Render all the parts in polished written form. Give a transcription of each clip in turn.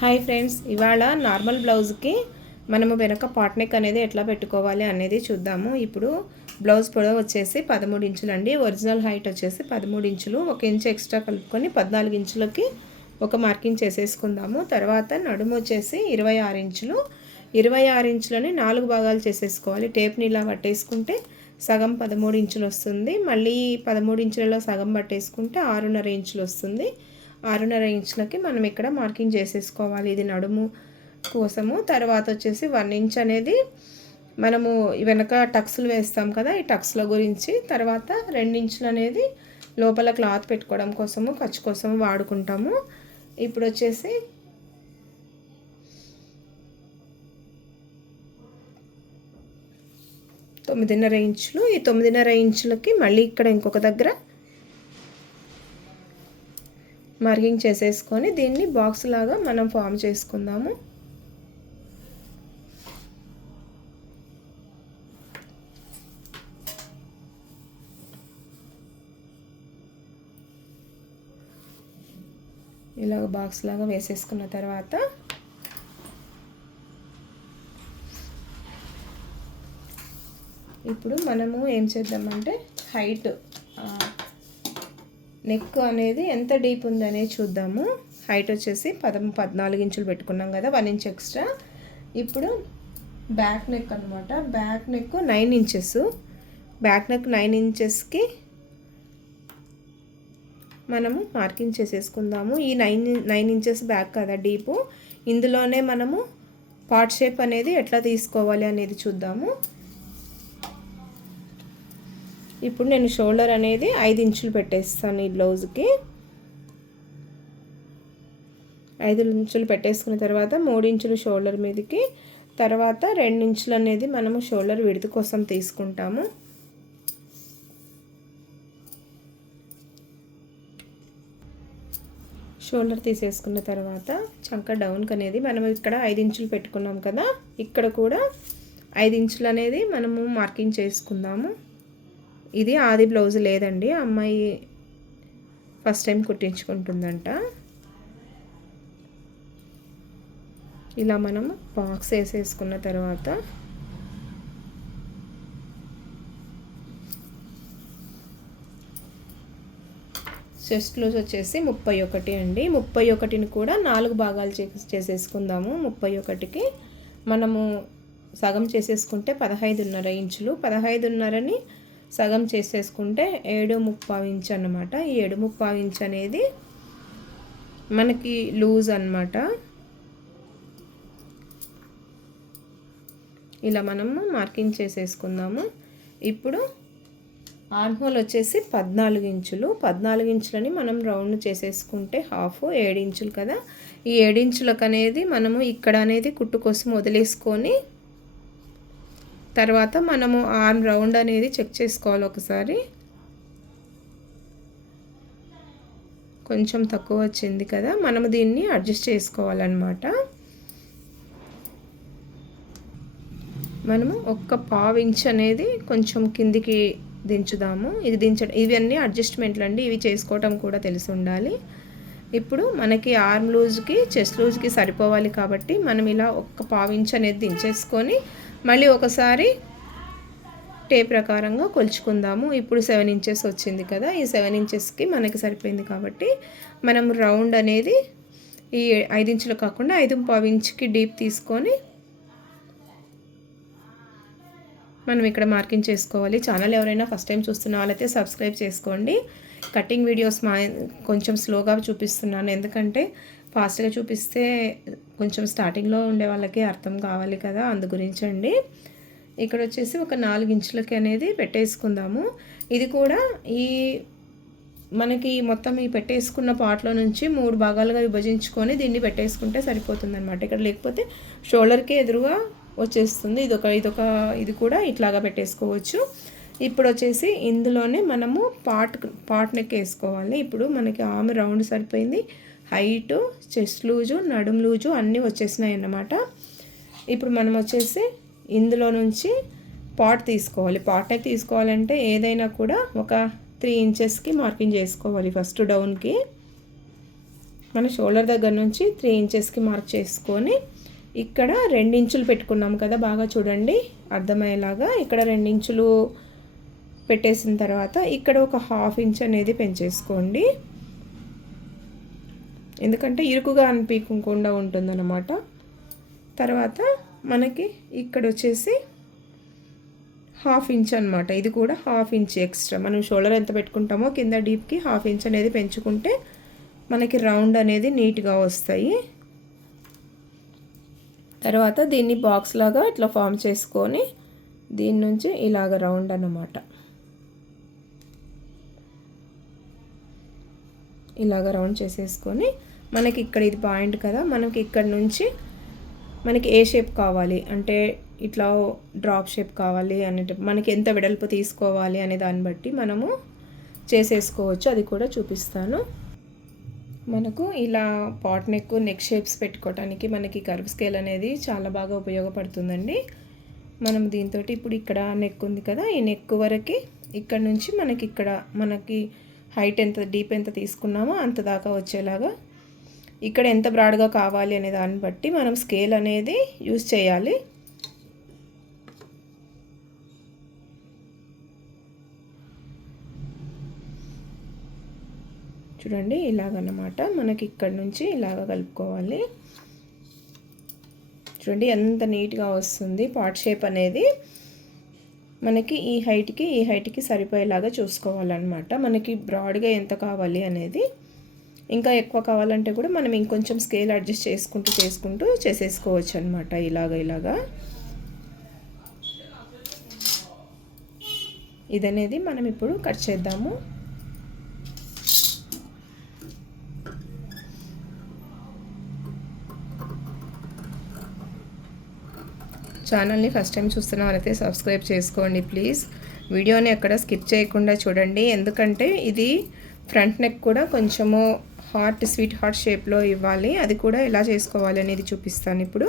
Hi friends, ఇవాళ normal బ్లౌజ్కి మనము వెనక పాట్ నెక్ అనేది ఎట్లా పెట్టుకోవాలి అనేది చూద్దాము. ఇప్పుడు బ్లౌజ్ పొడవు వచ్చేసి 13 ఇంచులు అండి. ఒరిజినల్ హైట్ వచ్చేసి 13 ఇంచులు. 1 ఇంచు ఎక్స్ట్రా కలుపుకొని 14 ఇంచులకి ఒక మార్కింగ్ చేసేసుకుందాము. తర్వాత నడుము వచ్చేసి 26 ఇంచులు. 26 ఇంచులని 4 భాగాలు చేసేసుకోవాలి. టేప్ని ఇలా పట్టేసుకుంటే సగం 13 ఇంచులు వస్తుంది. మళ్ళీ 13 ఇంచులలో సగం పట్టేసుకుంటే 6.5 ఇంచులు వస్తుంది. 6.5 ఇంచులకి మనం ఇక్కడ మార్కింగ్ చేసేసుకోవాలి. ఇది నడుము కోసము. తర్వాత వచ్చేసి 1 ఇంచ్ అనేది మనము వెనక టక్స్లు వేస్తాం కదా, ఈ టక్స్ల గురించి. తర్వాత 2 ఇంచులు అనేది లోపల క్లాత్ పెట్టుకోవడం కోసము, ఖర్చు కోసము వాడుకుంటాము. ఇప్పుడు వచ్చేసి తొమ్మిదిన్నర ఇంచులు. ఈ 9.5 ఇంచులకి మళ్ళీ ఇక్కడ ఇంకొక దగ్గర మార్కింగ్ చేసేసుకొని దీన్ని బాక్స్ లాగా మనం ఫామ్ చేసుకుందాము. ఇలాగ బాక్స్ లాగా వేసేసుకున్న తర్వాత ఇప్పుడు మనము ఏం చేద్దామంటే హైట్ నెక్ అనేది ఎంత డీప్ ఉందనేది చూద్దాము. హైట్ వచ్చేసి 14 ఇంచులు పెట్టుకున్నాం కదా, 1 ఇంచ్ ఎక్స్ట్రా. ఇప్పుడు బ్యాక్ నెక్ అనమాట. Back neck 9 inches. Back neck 9 ఇంచెస్కి మనము మార్కింగ్ చేసేసుకుందాము. ఈ 9 ఇంచెస్ బ్యాక్ కదా డీపు, ఇందులోనే మనము పార్ట్ షేప్ అనేది ఎట్లా తీసుకోవాలి అనేది చూద్దాము. ఇప్పుడు నేను షోల్డర్ అనేది 5 ఇంచులు పెట్టేస్తాను. ఈ బ్లౌజ్కి 5 ఇంచులు పెట్టేసుకున్న తర్వాత 3 ఇంచులు షోల్డర్ మీదకి, తర్వాత 2 ఇంచులు అనేది మనము షోల్డర్ విడ్త్ కోసం తీసుకుంటాము. షోల్డర్ తీసేసుకున్న తర్వాత చంక డౌన్కి అనేది మనం ఇక్కడ 5 ఇంచులు పెట్టుకున్నాం కదా, ఇక్కడ కూడా 5 ఇంచులు అనేది మనము మార్కింగ్ చేసుకుందాము. ఇది ఆది బ్లౌజ్ లేదండి, అమ్మాయి ఫస్ట్ టైం కుట్టించుకుంటుందంట. ఇలా మనము బాక్స్ వేసేసుకున్న తర్వాత చెస్ట్ లూజ్ వచ్చేసి 31 అండి. 31ని కూడా 4 భాగాలు చేసేసుకుందాము. 31కి మనము సగం చేసేసుకుంటే 15.5 ఇంచులు. 15.5ని సగం చేసేసుకుంటే 7.75 ఇంచ్ అన్నమాట. ఈ 7.75 ఇంచ్ అనేది మనకి లూజ్ అన్నమాట. ఇలా మనము మార్కింగ్ చేసేసుకుందాము. ఇప్పుడు ఆర్మ్ హోల్ వచ్చేసి 14 ఇంచులు. 14 ఇంచులని మనం రౌండ్ చేసేసుకుంటే హాఫ్ 7 ఇంచులు కదా. ఈ 7 ఇంచులకు అనేది మనము ఇక్కడ అనేది కుట్టు కోసం వదిలేసుకొని తర్వాత మనము ఆర్మ్ రౌండ్ అనేది చెక్ చేసుకోవాలి. ఒకసారి కొంచెం తక్కువ వచ్చింది కదా, మనము దీన్ని అడ్జస్ట్ చేసుకోవాలన్నమాట. మనము 1.5 ఇంచ్ అనేది కొంచెం కిందికి దించుదాము. ఇవన్నీ అడ్జస్ట్మెంట్లు అండి, ఇవి చేసుకోవటం కూడా తెలిసి ఉండాలి. ఇప్పుడు మనకి ఆర్మ్ లూజ్కి చెస్ట్ లూజ్కి సరిపోవాలి కాబట్టి మనం ఇలా 1.5 ఇంచ్ అనేది దించేసుకొని మళ్ళీ ఒకసారి టేప్ ప్రకారంగా కొలుచుకుందాము. ఇప్పుడు 7 ఇంచెస్ వచ్చింది కదా, ఈ 7 ఇంచెస్కి మనకి సరిపోయింది కాబట్టి మనం రౌండ్ అనేది ఈ 5 ఇంచులు కాకుండా 5.5 ఇంచ్కి డీప్ తీసుకొని మనం ఇక్కడ మార్కింగ్ చేసుకోవాలి. ఛానల్ ఎవరైనా ఫస్ట్ టైం చూస్తున్న వాళ్ళైతే సబ్స్క్రైబ్ చేసుకోండి. కటింగ్ వీడియోస్ కొంచెం స్లోగా చూపిస్తున్నాను, ఎందుకంటే ఫాస్ట్గా చూపిస్తే కొంచెం స్టార్టింగ్లో ఉండే వాళ్ళకి అర్థం కావాలి కదా, అందు గురించి అండి. ఇక్కడ వచ్చేసి ఒక 4 ఇంచులకి అనేది పెట్టేసుకుందాము. ఇది కూడా ఈ మనకి మొత్తం ఈ పెట్టేసుకున్న పార్ట్లో నుంచి 3 భాగాలుగా విభజించుకొని దీన్ని పెట్టేసుకుంటే సరిపోతుందన్నమాట. ఇక్కడ లేకపోతే షోల్డర్కి ఎదురుగా వచ్చేస్తుంది. ఇది కూడా ఇట్లాగా పెట్టేసుకోవచ్చు. ఇప్పుడు వచ్చేసి ఇందులోనే మనము పార్ట్ నెక్ వేసుకోవాలి. ఇప్పుడు మనకి ఆర్మ్ రౌండ్ సరిపోయింది. హైటు, చెస్ట్ లూజు, నడుం లూజు అన్నీ వచ్చేసినాయి అన్నమాట. ఇప్పుడు మనం వచ్చేసి ఇందులో నుంచి పార్ట్ తీసుకోవాలి. పార్ట్ నెక్ తీసుకోవాలంటే ఏదైనా కూడా ఒక 3 ఇంచెస్కి మార్కింగ్ చేసుకోవాలి. ఫస్ట్ డౌన్కి మన షోల్డర్ దగ్గర నుంచి 3 ఇంచెస్కి మార్క్ చేసుకొని ఇక్కడ 2 ఇంచులు పెట్టుకున్నాం కదా, బాగా చూడండి అర్థమయ్యేలాగా. ఇక్కడ 2 ఇంచులు పెట్టేసిన తర్వాత ఇక్కడ ఒక 1/2 ఇంచ్ అనేది పెంచేసుకోండి, ఎందుకంటే ఇరుకుగా అనిపించకుండా ఉంటుందన్నమాట. తర్వాత మనకి ఇక్కడ వచ్చేసి 1/2 ఇంచ్ అనమాట, ఇది కూడా 1/2 ఇంచ్ ఎక్స్ట్రా. మనం షోల్డర్ ఎంత పెట్టుకుంటామో కింద డీప్కి 1/2 ఇంచ్ అనేది పెంచుకుంటే మనకి రౌండ్ అనేది నీట్గా వస్తాయి. తర్వాత దీన్ని బాక్స్ లాగా ఇట్లా ఫామ్ చేసుకొని దీని నుంచి ఇలాగ రౌండ్ అన్నమాట, ఇలాగ రౌండ్ చేసేసుకొని మనకి ఇక్కడ ఇది పాయింట్ కదా, మనకి ఇక్కడ నుంచి మనకి ఏ షేప్ కావాలి అంటే ఇట్లా డ్రాప్ షేప్ కావాలి అనేట మనకి ఎంత వెడల్పు తీసుకోవాలి అనే దాన్ని బట్టి మనము చేసేసుకోవచ్చు, అది కూడా చూపిస్తాను. మనకు ఇలా పాట్ నెక్ షేప్స్ పెట్టుకోవడానికి మనకి కర్వ్ స్కేల్ అనేది చాలా బాగా ఉపయోగపడుతుందండి. మనం దీంతో ఇప్పుడు ఇక్కడ నెక్ ఉంది కదా, ఈ నెక్ వరకు ఇక్కడ నుంచి మనకి హైట్ ఎంత డీప్ ఎంత తీసుకున్నామో అంత దాకా వచ్చేలాగా ఇక్కడ ఎంత బ్రాడ్గా కావాలి అనే దాన్ని బట్టి మనం స్కేల్ అనేది యూజ్ చేయాలి. చూడండి ఇలాగన్నమాట, మనకి ఇక్కడ నుంచి ఇలాగ కలుపుకోవాలి. చూడండి ఎంత నీట్గా వస్తుంది పాట్ షేప్ అనేది. మనకి ఈ హైట్కి సరిపోయేలాగా చూసుకోవాలన్నమాట. మనకి బ్రాడ్గా ఎంత కావాలి అనేది, ఇంకా ఎక్కువ కావాలంటే కూడా మనం ఇంకొంచెం స్కేల్ అడ్జస్ట్ చేసుకుంటూ చేసేసుకోవచ్చు అనమాట. ఇలాగా ఇదనేది మనం ఇప్పుడు కట్ చేద్దాము. ఛానల్ని ఫస్ట్ టైం చూస్తున్న వాళ్ళైతే సబ్స్క్రైబ్ చేసుకోండి ప్లీజ్. వీడియోని ఎక్కడ స్కిప్ చేయకుండా చూడండి, ఎందుకంటే ఇది ఫ్రంట్ నెక్ కూడా కొంచెము స్వీట్ హార్ట్ షేప్లో ఇవ్వాలి. అది కూడా ఎలా చేసుకోవాలి అనేది చూపిస్తాను ఇప్పుడు.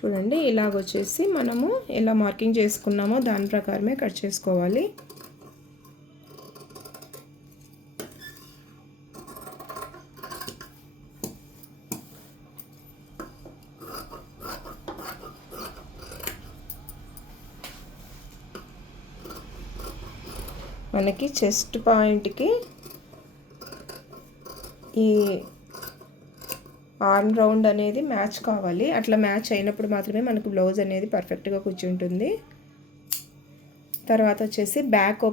చూడండి ఇలాగొచ్చేసి మనము ఎలా మార్కింగ్ చేసుకున్నామో దాని ప్రకారమే కట్ చేసుకోవాలి. మనకి చెస్ట్ పాయింట్కి ఈ ఆర్మ్ రౌండ్ అనేది మ్యాచ్ కావాలి. అట్లా మ్యాచ్ అయినప్పుడు మాత్రమే మనకు బ్లౌజ్ అనేది పర్ఫెక్ట్గా కూర్చుంటుంది. తర్వాత వచ్చేసి బ్యాక్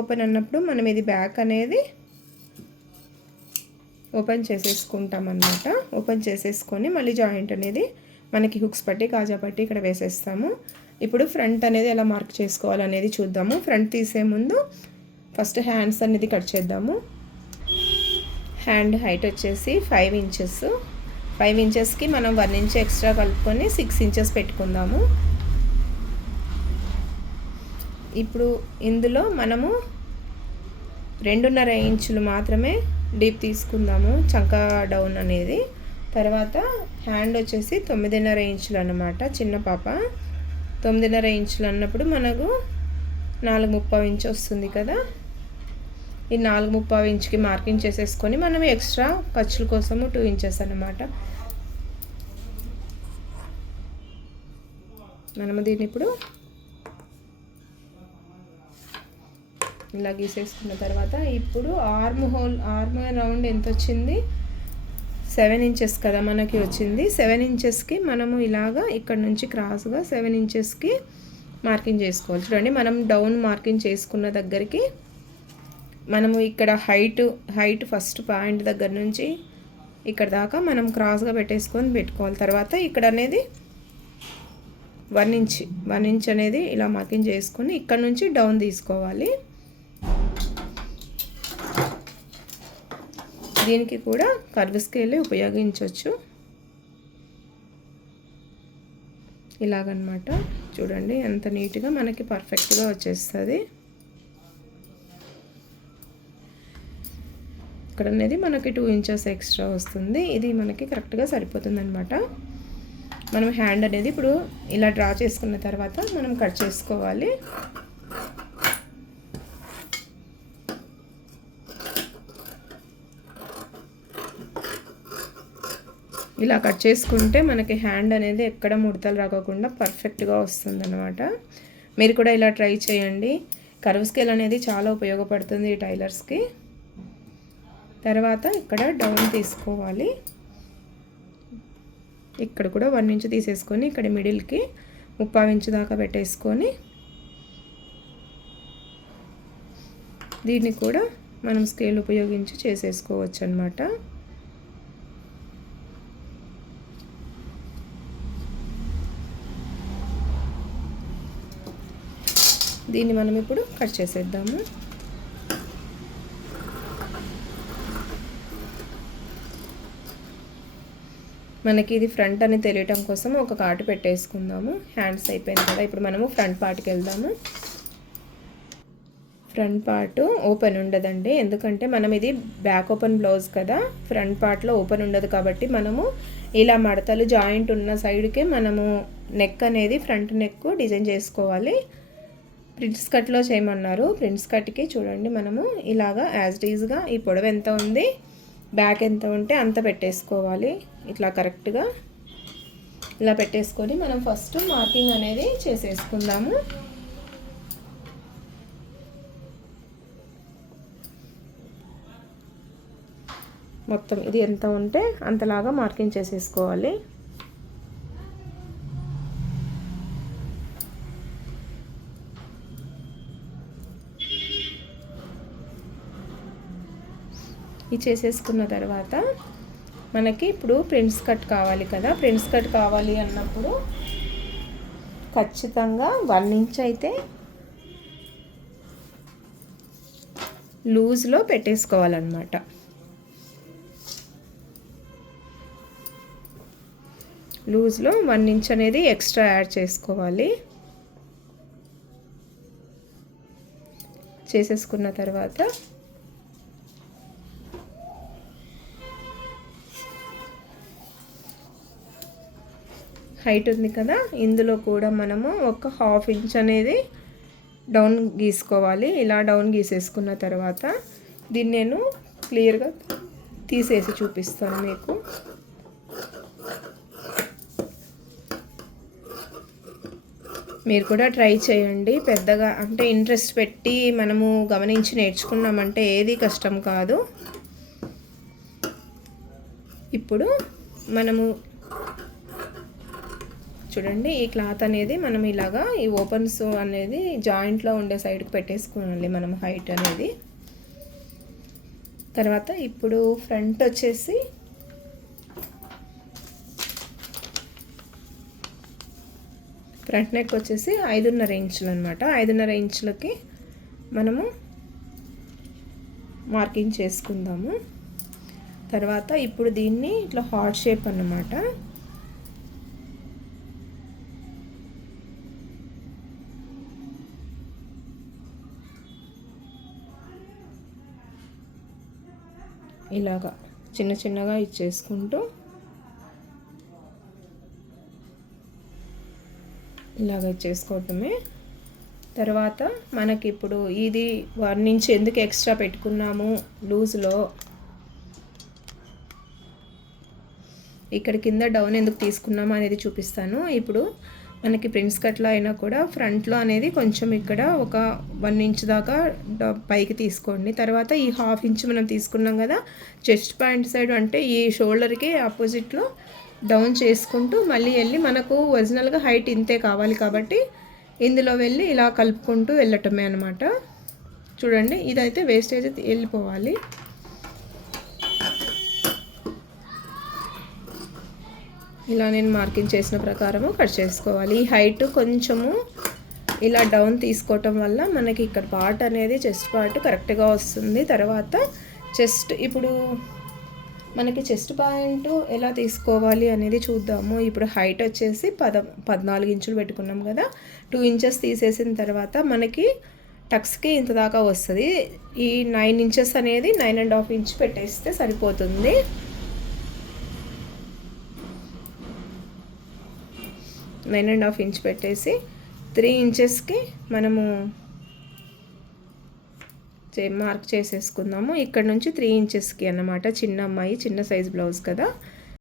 ఓపెన్ అన్నప్పుడు మనం ఇది బ్యాక్ అనేది ఓపెన్ చేసేసుకుంటాం అన్నమాట. ఓపెన్ చేసేసుకొని మళ్ళీ జాయింట్ అనేది మనకి హుక్స్ పట్టి కాజా పట్టి ఇక్కడ వేసేస్తాము. ఇప్పుడు ఫ్రంట్ అనేది ఎలా మార్క్ చేసుకోవాలనేది చూద్దాము. ఫ్రంట్ తీసే ముందు ఫస్ట్ హ్యాండ్స్ అనేది కట్ చేద్దాము. హ్యాండ్ హైట్ వచ్చేసి 5 ఇంచెస్. 5 ఇంచెస్కి మనం 1 ఇంచ్ ఎక్స్ట్రా కలుపుకొని 6 ఇంచెస్ పెట్టుకుందాము. ఇప్పుడు ఇందులో మనము 2.5 ఇంచులు మాత్రమే డీప్ తీసుకుందాము చంకా డౌన్ అనేది. తర్వాత హ్యాండ్ వచ్చేసి 9.5 ఇంచులు అన్నమాట. చిన్న పాప 9.5 ఇంచులు అన్నప్పుడు మనకు 4.35 ఇంచ్ వస్తుంది కదా. ఈ 4.35 ఇంచుకి మార్కింగ్ చేసేసుకొని మనం ఎక్స్ట్రా ఖర్చుల కోసము 2 ఇంచెస్ అన్నమాట. మనము దీన్ని ఇప్పుడు ఇలా గీసేసుకున్న తర్వాత ఇప్పుడు ఆర్మ్ రౌండ్ ఎంత వచ్చింది, 7 ఇంచెస్ కదా మనకి వచ్చింది. 7 ఇంచెస్కి మనము ఇలాగా ఇక్కడ నుంచి క్రాస్గా 7 ఇంచెస్కి మార్కింగ్ చేసుకోవాలి. చూడండి మనం డౌన్ మార్కింగ్ చేసుకున్న దగ్గరికి మనము ఇక్కడ హైట్ ఫస్ట్ పాయింట్ దగ్గర నుంచి ఇక్కడ దాకా మనం క్రాస్గా పెట్టుకోవాలి. తర్వాత ఇక్కడ అనేది 1 ఇంచ్ అనేది ఇలా మార్కింగ్ చేసుకొని ఇక్కడ నుంచి డౌన్ తీసుకోవాలి. దీనికి కూడా కర్వ్ స్కేల్ ఉపయోగించవచ్చు. ఇలాగనమాట చూడండి ఎంత నీట్గా మనకి పర్ఫెక్ట్గా వచ్చేస్తుంది. ఇక్కడ అనేది మనకి 2 ఇంచెస్ ఎక్స్ట్రా వస్తుంది. ఇది మనకి కరెక్ట్గా సరిపోతుంది అనమాట. మనం హ్యాండ్ అనేది ఇప్పుడు ఇలా డ్రా చేసుకున్న తర్వాత మనం కట్ చేసుకోవాలి. ఇలా కట్ చేసుకుంటే మనకి హ్యాండ్ అనేది ఎక్కడ ముడతలు రాకుండా పర్ఫెక్ట్గా వస్తుందన్నమాట. మీరు కూడా ఇలా ట్రై చేయండి. కర్వ్ స్కేల్ అనేది చాలా ఉపయోగపడుతుంది ఈ టైలర్స్కి. తర్వాత ఇక్కడ డౌన్ తీసుకోవాలి. ఇక్కడ కూడా 1 ఇంచ్ తీసేసుకొని ఇక్కడ మిడిల్కి 3/4 ఇంచ్ దాకా పెట్టేసుకొని దీన్ని కూడా మనం స్కేల్ ఉపయోగించి చేసేసుకోవచ్చు అన్నమాట. దీన్ని మనం ఇప్పుడు కట్ చేసేద్దాము. మనకి ఇది ఫ్రంట్ అని తెలియటం కోసం ఒక కాటు పెట్టేసుకుందాము. హ్యాండ్స్ అయిపోయింది కదా, ఇప్పుడు మనము ఫ్రంట్ పార్ట్కి వెళ్దాము. ఫ్రంట్ పార్ట్ ఓపెన్ ఉండదండి, ఎందుకంటే మనం ఇది బ్యాక్ ఓపెన్ బ్లౌజ్ కదా, ఫ్రంట్ పార్ట్లో ఓపెన్ ఉండదు కాబట్టి మనము ఇలా మడతలు జాయింట్ ఉన్న సైడ్కి మనము నెక్ అనేది ఫ్రంట్ నెక్ డిజైన్ చేసుకోవాలి. ప్రిన్స్ కట్లో చేయమన్నారు. ప్రిన్స్ కట్కి చూడండి మనము ఇలాగా యాజ్ ఈజ్గా ఈ పొడవు ఎంత ఉంది, బ్యాక్ ఎంత ఉంటే అంత పెట్టేసుకోవాలి. ఇట్లా కరెక్ట్గా ఇలా పెట్టేసుకొని మనం ఫస్ట్ మార్కింగ్ అనేది చేసేసుకుందాము. మొత్తం ఇది ఎంత ఉంటే అంతలాగా మార్కింగ్ చేసేసుకోవాలి. ఇది చేసేసుకున్న తర్వాత మనకి ఇప్పుడు ప్రిన్స్ కట్ కావాలి కదా. ప్రిన్స్ కట్ కావాలి అన్నప్పుడు ఖచ్చితంగా 1 ఇంచ్ అయితే లూజ్లో పెట్టేసుకోవాలన్నమాట. లూజ్లో 1 ఇంచ్ అనేది ఎక్స్ట్రా యాడ్ చేసుకోవాలి. చేసేసుకున్న తర్వాత హైట్ ఉంది కదా, ఇందులో కూడా మనము ఒక 1/2 ఇంచ్ అనేది డౌన్ గీసుకోవాలి. ఇలా డౌన్ గీసేసుకున్న తర్వాత దీన్ని నేను క్లియర్గా తీసేసి చూపిస్తాను మీకు. మీరు కూడా ట్రై చేయండి. పెద్దగా అంటే ఇంట్రెస్ట్ పెట్టి మనము గమనించి నేర్చుకున్నామంటే ఏది కష్టం కాదు. ఇప్పుడు మనము చూడండి ఈ క్లాత్ అనేది మనం ఇలాగా ఈ ఓపెన్స్ అనేది జాయింట్లో ఉండే సైడ్కి పెట్టేసుకోవాలి మనం హైట్ అనేది. తర్వాత ఇప్పుడు ఫ్రంట్ వచ్చేసి ఫ్రంట్ నెక్ వచ్చేసి 5.5 ఇంచులు అనమాట. 5.5 ఇంచులకి మనము మార్కింగ్ చేసుకుందాము. తర్వాత ఇప్పుడు దీన్ని ఇట్లా హార్ట్ షేప్ అన్నమాట. ఇలాగా చిన్న చిన్నగా ఇచ్చేసుకుంటూ ఇలాగ ఇచ్చేసుకోవటమే. తర్వాత మనకి ఇప్పుడు ఇది 1 ఇంచ్ ఎందుకు ఎక్స్ట్రా పెట్టుకున్నాము లూజ్లో, ఇక్కడ కింద డౌన్ ఎందుకు తీసుకున్నాము అనేది చూపిస్తాను. ఇప్పుడు మనకి ప్రిన్స్ కట్లో అయినా కూడా ఫ్రంట్లో అనేది కొంచెం ఇక్కడ ఒక 1 ఇంచ్ దాకా పైకి తీసుకోండి. తర్వాత ఈ 1/2 ఇంచ్ మనం తీసుకున్నాం కదా చెస్ట్ పాయింట్ సైడ్, అంటే ఈ షోల్డర్కి ఆపోజిట్లో డౌన్ చేసుకుంటూ మళ్ళీ వెళ్ళి మనకు ఒరిజినల్గా హైట్ ఇంతే కావాలి కాబట్టి ఇందులో వెళ్ళి ఇలా కలుపుకుంటూ వెళ్ళటమే అనమాట. చూడండి ఇదైతే వేస్టేజ్ వెళ్ళిపోవాలి. ఇలా నేను మార్కింగ్ చేసిన ప్రకారము కట్ చేసుకోవాలి. ఈ హైట్ కొంచెము ఇలా డౌన్ తీసుకోవటం వల్ల మనకి ఇక్కడ పార్ట్ అనేది చెస్ట్ పార్ట్ కరెక్ట్గా వస్తుంది. తర్వాత చెస్ట్, ఇప్పుడు మనకి చెస్ట్ పాయింట్ ఎలా తీసుకోవాలి అనేది చూద్దాము. ఇప్పుడు హైట్ వచ్చేసి 14 ఇంచులు పెట్టుకున్నాం కదా, 2 ఇంచెస్ తీసేసిన తర్వాత మనకి టక్స్కి ఇంత దాకా వస్తుంది. ఈ 9 ఇంచెస్ అనేది 9.5 ఇంచ్ పెట్టేస్తే సరిపోతుంది. 9.5 ఇంచ్ పెట్టేసి 3 ఇంచెస్కి మనము మార్క్ చేసేసుకుందాము. ఇక్కడ నుంచి 3 ఇంచెస్కి అన్నమాట. చిన్న అమ్మాయి చిన్న సైజ్ బ్లౌజ్ కదా,